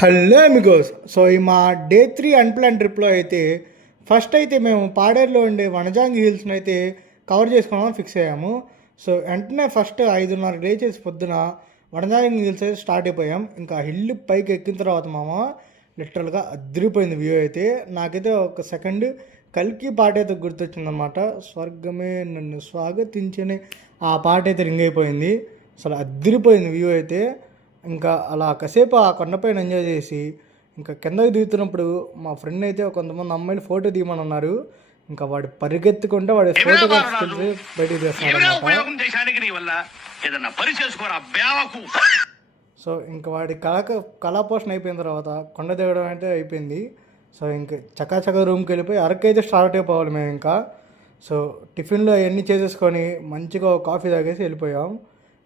Hello Amigos. So ఈ మా day 3 unplanned ట్రిప్‌లో అయితే ఫస్ట్ అయితే మేము పాడేరులో ఉండే వనజాంగి హిల్స్‌ని అయితే కవర్ చేసుకుందామని ఫిక్స్ అయ్యాము. సో వెంటనే ఫస్ట్ 5:30కి లేచేసి పొద్దున వనజాంగి హిల్స్ అయితే స్టార్ట్ అయిపోయాం. ఇంకా హిల్ పైకి ఎక్కిన తర్వాత లిటరల్‌గా అదిరిపోయింది వ్యూ అయితే. నాకైతే ఒక సెకండ్ కల్కి పాట అయితే గుర్తొచ్చిందనమాట. స్వర్గమే నన్ను స్వాగతించని ఆ పాట అయితే రింగ్ అయిపోయింది. అసలు అదిరిపోయింది వ్యూ అయితే. ఇంకా అలా కాసేపు ఆ కొండపైన ఎంజాయ్ చేసి ఇంకా కిందకి దిగుతున్నప్పుడు మా ఫ్రెండ్ అయితే కొంతమంది అమ్మాయిలు ఫోటో తీయమని అన్నారు. ఇంకా వాడు పరిగెత్తుకుంటే వాడి ఫోటోగ్రాఫ్ స్కిల్స్ బయటికి తీస్తున్నాడు అనమాట. సో ఇంకా వాడి కళాపోషణ అయిపోయిన తర్వాత కొండ దిగడం అయితే అయిపోయింది. సో ఇంక చకాచకా రూమ్కి వెళ్ళిపోయి అరకు అయితే స్టార్ట్ అయిపోవాలి మేము ఇంకా. సో టిఫిన్లో అవన్నీ చేసేసుకొని మంచిగా కాఫీ తాగేసి వెళ్ళిపోయాం.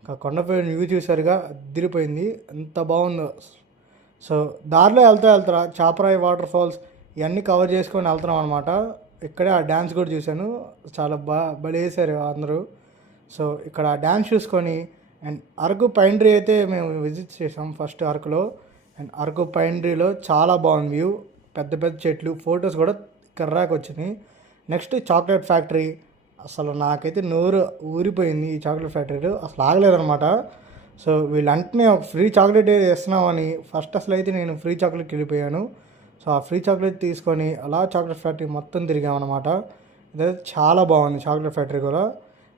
ఇంకా కొండపై వ్యూ చూసారుగా, అదిరిపోయింది, ఎంత బాగుందో. సో దారిలో వెళ్తా చాపరాయి వాటర్ ఫాల్స్ ఇవన్నీ కవర్ చేసుకొని వెళ్తున్నాం అనమాట. ఇక్కడే ఆ డ్యాన్స్ కూడా చూశాను, చాలా బలేసారు అందరూ. సో ఇక్కడ ఆ డ్యాన్స్ చూసుకొని అండ్ అరకు పైన్ ట్రీ అయితే మేము విజిట్ చేసాం ఫస్ట్ అరకులో. అండ్ అరకు పైన్ ట్రీలో చాలా బాగుంది వ్యూ, పెద్ద పెద్ద చెట్లు, ఫొటోస్ కూడా కర్రాకి వచ్చినాయి. నెక్స్ట్ చాక్లెట్ ఫ్యాక్టరీ, అసలు నాకైతే నోరు ఊరిపోయింది ఈ చాక్లెట్ ఫ్యాక్టరీలో, అసలు ఆగలేదనమాట. సో వీళ్ళంటనే ఒక ఫ్రీ చాక్లెట్ ఇస్తున్నామని ఫస్ట్ అసలు అయితే నేను ఫ్రీ చాక్లెట్కి వెళ్ళిపోయాను. సో ఆ ఫ్రీ చాక్లెట్ తీసుకొని అలా చాక్లెట్ ఫ్యాక్టరీ మొత్తం తిరిగామన్నమాట. ఇదైతే చాలా బాగుంది చాక్లెట్ ఫ్యాక్టరీ కూడా.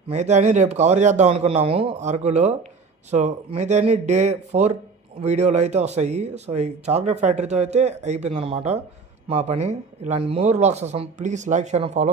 మిగతా అన్ని రేపు కవర్ చేద్దాం అనుకున్నాము అరకులో. సో మిగతా అన్ని డే 4 వీడియోలు అయితే వస్తాయి. సో ఈ చాక్లెట్ ఫ్యాక్టరీతో అయితే అయిపోయిందనమాట మా పని. ఇలాంటి మోర్ వ్లాగ్స్ కోసం please like, share and follow.